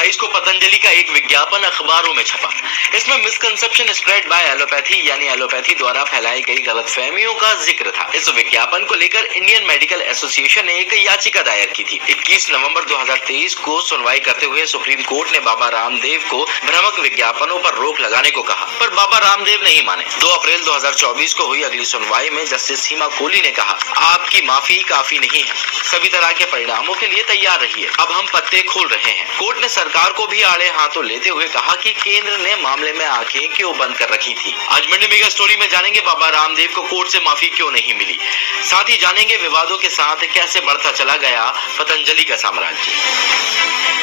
22 को पतंजलि का एक विज्ञापन अखबारों में छपा। इसमें मिसकंसेप्शन स्प्रेड बाय एलोपैथी यानी एलोपैथी द्वारा फैलाई गई गलतफहमियों का जिक्र था। इस विज्ञापन को लेकर इंडियन मेडिकल एसोसिएशन ने एक याचिका दायर की थी। 21 नवंबर 2023 को सुनवाई करते हुए सुप्रीम कोर्ट ने बाबा रामदेव को भ्रामक विज्ञापनों पर रोक लगाने को कहा, पर बाबा रामदेव नहीं माने। 2 अप्रैल 2024 को हुई अगली सुनवाई में जस्टिस सीमा कोहली ने कहा, आपकी माफी काफी नहीं है, सभी तरह के परिणामों के लिए तैयार रहिए, अब हम पत्ते खोल रहे हैं। कोर्ट ने सरकार को भी आड़े हाथों लेते हुए कहा कि केंद्र ने मामले में आंखें क्यों बंद कर रखी थी। आज मंडे मेगा स्टोरी में जानेंगे बाबा रामदेव को कोर्ट से माफी क्यों नहीं मिली। साथ ही जानेंगे विवादों के साथ कैसे बढ़ता चला गया पतंजलि का साम्राज्य।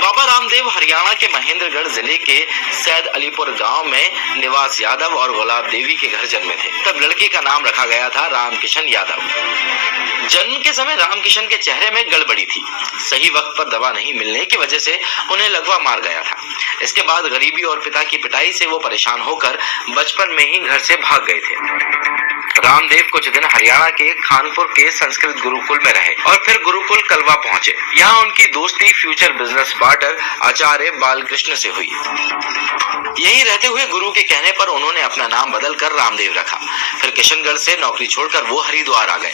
बाबा रामदेव हरियाणा के महेंद्रगढ़ जिले के सैद अलीपुर गांव में निवास यादव और गुलाब देवी के घर जन्मे थे। तब लड़के का नाम रखा गया था रामकिशन यादव। जन्म के समय रामकिशन के चेहरे में गड़बड़ी थी। सही वक्त पर दवा नहीं मिलने की वजह से उन्हें लकवा मार गया था। इसके बाद गरीबी और पिता की पिटाई से वो परेशान होकर बचपन में ही घर से भाग गए थे। रामदेव कुछ दिन हरियाणा के खानपुर के संस्कृत गुरुकुल में रहे और फिर गुरुकुल कलवा पहुंचे। यहाँ उनकी दोस्ती फ्यूचर बिजनेस पार्टनर आचार्य बालकृष्ण से हुई। यहीं रहते हुए गुरु के कहने पर उन्होंने अपना नाम बदलकर रामदेव रखा। फिर किशनगढ़ से नौकरी छोड़कर वो हरिद्वार आ गए।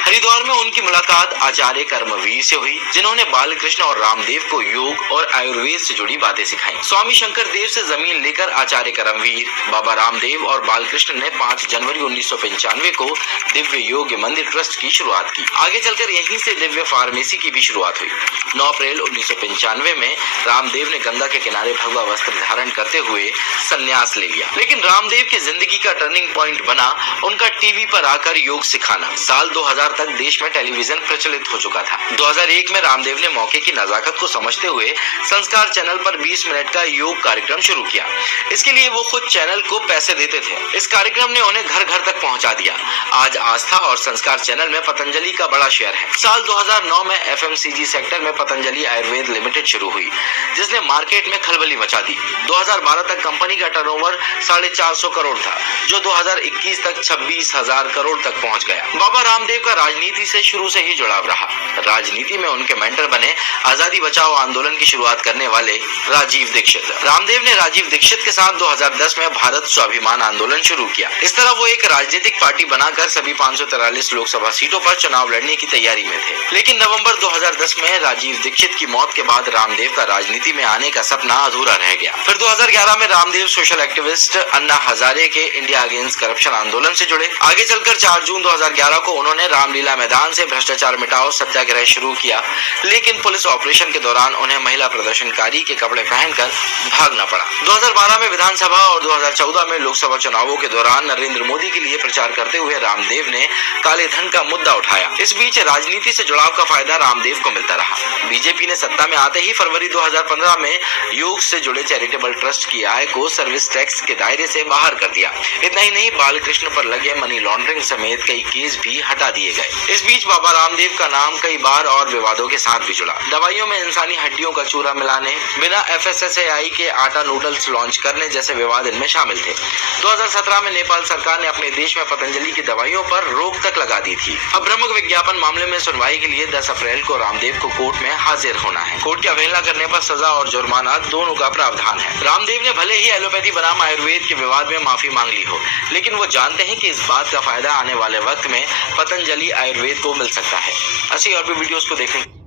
हरिद्वार में उनकी मुलाकात आचार्य कर्मवीर से हुई, जिन्होंने बालकृष्ण और रामदेव को योग और आयुर्वेद से जुड़ी बातें सिखाई। स्वामी शंकर देव से जमीन लेकर आचार्य कर्मवीर, बाबा रामदेव और बालकृष्ण ने 5 जनवरी 1995 को दिव्य योग मंदिर ट्रस्ट की शुरुआत की। आगे चलकर यहीं से दिव्य फार्मेसी की भी शुरुआत हुई। 9 अप्रैल 1995 में रामदेव ने गंगा के किनारे भगवा वस्त्र धारण करते हुए संन्यास ले लिया। लेकिन रामदेव की जिंदगी का टर्निंग पॉइंट बना उनका टीवी पर आकर योग सिखाना। साल 2000 तक देश में टेलीविजन प्रचलित हो चुका था। 2001 में रामदेव ने मौके की नजाकत को समझते हुए संस्कार चैनल पर 20 मिनट का योग कार्यक्रम शुरू किया। इसके लिए वो खुद चैनल को पैसे देते थे। इस कार्यक्रम ने उन्हें घर घर तक पहुंचा दिया। आज आस्था और संस्कार चैनल में पतंजलि का बड़ा शेयर है। साल 2009 में FMCG सेक्टर में पतंजलि आयुर्वेद लिमिटेड शुरू हुई, जिसने मार्केट में खलबली मचा दी। 2012 तक कंपनी का टर्नओवर 450 करोड़ था, जो 2021 तक 26,000 करोड़ तक पहुंच गया। बाबा रामदेव का राजनीति से शुरू से ही जुड़ाव रहा। राजनीति में उनके मेंटर बने आजादी बचाओ आंदोलन की शुरुआत करने वाले राजीव दीक्षित। रामदेव ने राजीव दीक्षित के साथ 2010 में भारत स्वाभिमान आंदोलन शुरू किया। इस तरह वो एक राजनीतिक पार्टी बनाकर सभी 543 लोकसभा सीटों पर चुनाव लड़ने की तैयारी में थे। लेकिन नवंबर 2010 में राजीव दीक्षित की मौत के बाद रामदेव का राजनीति में आने का सपना अधूरा रह गया। फिर 2011 में रामदेव सोशल एक्टिविस्ट अन्ना हजारे के इंडिया अगेंस्ट करप्शन आंदोलन से जुड़े। आगे चलकर 4 जून 2011 को उन्होंने रामलीला मैदान से भ्रष्टाचार मिटाओ सत्याग्रह शुरू किया। लेकिन पुलिस ऑपरेशन के दौरान उन्हें महिला प्रदर्शनकारी के कपड़े पहनकर भागना पड़ा। 2012 में विधानसभा और 2014 में लोकसभा चुनावों के दौरान नरेंद्र मोदी के लिए प्रचार करते हुए रामदेव ने काले धन का मुद्दा उठाया। इस बीच राजनीति से जुड़ाव का फायदा रामदेव को मिलता रहा। बीजेपी ने सत्ता में आते ही फरवरी 2015 में योग से जुड़े चैरिटेबल ट्रस्ट की आय को सर्विस टैक्स के दायरे से बाहर कर दिया। इतना ही नहीं, बालकृष्ण पर लगे मनी लॉन्ड्रिंग समेत कई केस भी हटा दिए गए। इस बीच बाबा रामदेव का नाम कई बार और विवादों के साथ भी जुड़ा। दवाइयों में इंसानी हड्डियों का चूरा मिलाने, बिना FSSAI के आटा नूडल्स लॉन्च करने जैसे विवाद इनमें शामिल थे। 2017 में नेपाल सरकार ने अपने देश में पतंजलि की दवाइयों पर रोक तक लगा दी थी। अब भ्रामक विज्ञापन मामले में सुनवाई के लिए 10 अप्रैल को रामदेव को कोर्ट में हाजिर होना है। कोर्ट की अवहेलना करने पर सजा और जुर्माना दोनों का प्रावधान है। रामदेव ने भले ही एलोपैथी बनाम आयुर्वेद के विवाद में माफी मांग ली हो, लेकिन वो जानते हैं कि इस बात का फायदा आने वाले वक्त में पतंजलि आयुर्वेद को मिल सकता है। ऐसी और भी वीडियोस को देखें।